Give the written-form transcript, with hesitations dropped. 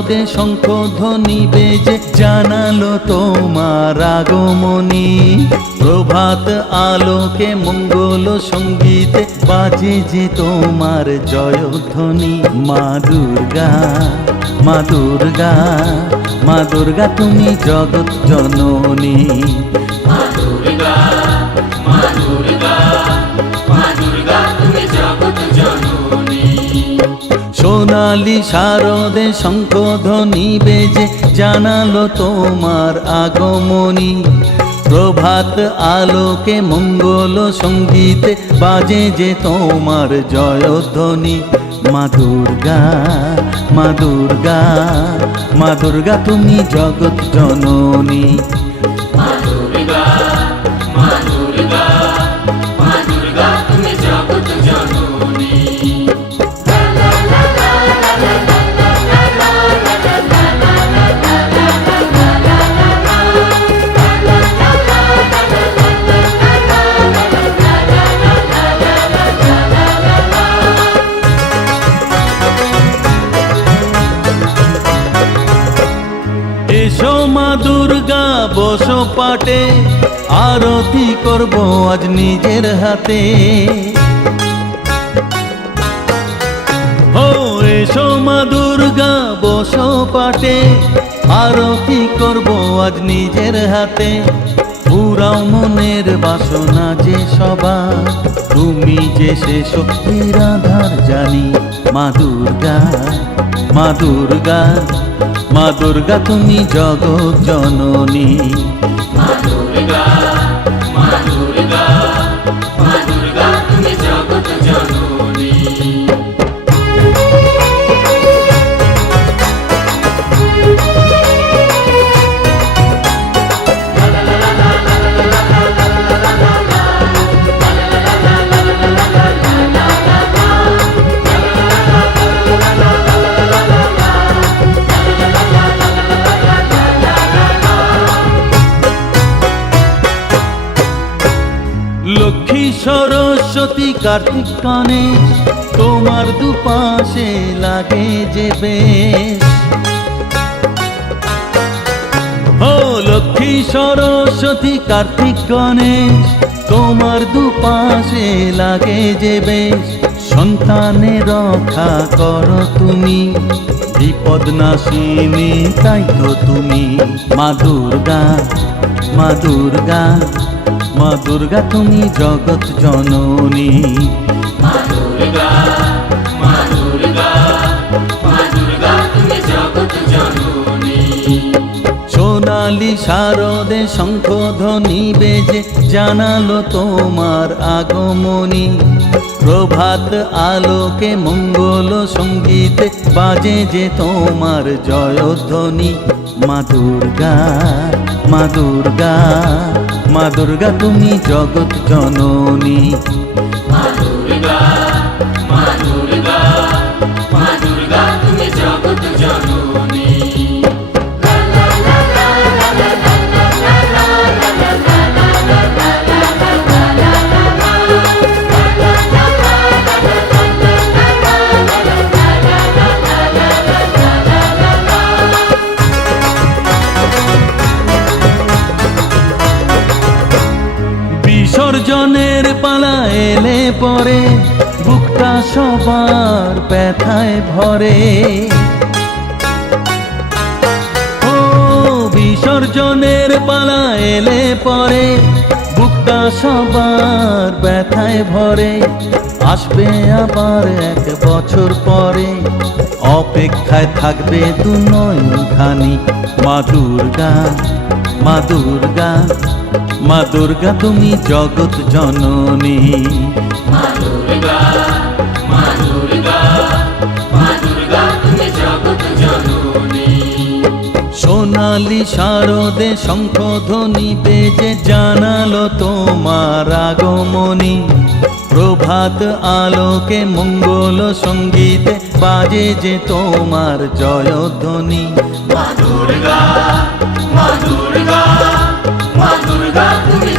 শারদে শঙ্খধ্বনি বেজে জানালো তোমার আগমনী। প্রভাত আলোকে মঙ্গল সঙ্গীতে বাজে যে তোমার জয়ধ্বনি। মা দুর্গা, মা দুর্গা, মা দুর্গা তুমি জগৎ জননী। মা দুর্গা, মা দুর্গা, মা দুর্গা তুমি জগৎ জননী। সোনালি শারদে শঙ্খধ্বনি বেজে জানালো তোমার আগমনী। প্রভাত আলোকে মঙ্গল সঙ্গীতে বাজে যে তোমার জয়ধ্বনি। মা দুর্গা, মা দুর্গা, মা দুর্গা তুমি জগৎ জননী। মা দুর্গা, মা দুর্গা, মা দুর্গা তুমি জগৎ জননী। এসো মা দুর্গা বসো পাটে, আরতি করব আজ নিজের হাতে। ও এসো মা দুর্গা বসো পাটে, আরতি করব আজ নিজের হাতে। পুরাও মনের বাসনা যে সবার, তুমি যে সে শক্তির আধার জানি। মা দুর্গা, মা দুর্গা, মা দুর্গা তুমি জগৎ জননী। মা দুর্গা, মা দুর্গা, মা দুর্গা তুমি জগৎ জননী। লক্ষ্মী সরস্বতী কার্তিক গণেশ, তোমার দুপাশে লাগে যে বেশ। ও লক্ষ্মী সরস্বতী কার্তিক গণেশ, তোমার দুপাশে লাগে যে বেশ। সন্তানের রক্ষা করো তুমি, বিপদ নাশিনী তাই তো তুমি। মা দুর্গা, মা দুর্গা, মা দুর্গা তুমি জগৎ জননী। মা দুর্গা, মা দুর্গা, মা দুর্গা তুমি জগৎ জননী। সোনালি শারদে শঙ্খধ্বনি বেজে জানালো তোমার আগমনী। প্রভাত আলোকে মঙ্গল সঙ্গীতে বাজে যে তোমার জয়ধ্বনি। মা দুর্গা, মা দুর্গা, মা দুর্গা তুমি জগৎ জননী। মা দুর্গা, মা দুর্গা, মা দুর্গা তুমি জগৎ জননী। বিসর্জনের পালা এলে পরে বুকটা সবার ব্যথায় ভরে। ও বিসর্জনের পালা এলে পরে বুকটা সবার ব্যথায় ভরে। আসবে আবার এক বছর পরে, অপেক্ষায় থাকবে দু নয়নখানি। মা দুর্গা, মা দুর্গা, মা দুর্গা তুমি জগৎ জননী। মা দুর্গা, মা দুর্গা, মা দুর্গা তুমি জগৎ জননী। সোনালি শারদে শঙ্খধ্বনি বেজে জানালো তোমার আগমনী। প্রভাত আলোকে মঙ্গল সঙ্গীতে বাজে যে তোমার জয়ধ্বনি। মা দুর্গা, মা দুর্গা, মা দুর্গা তুমি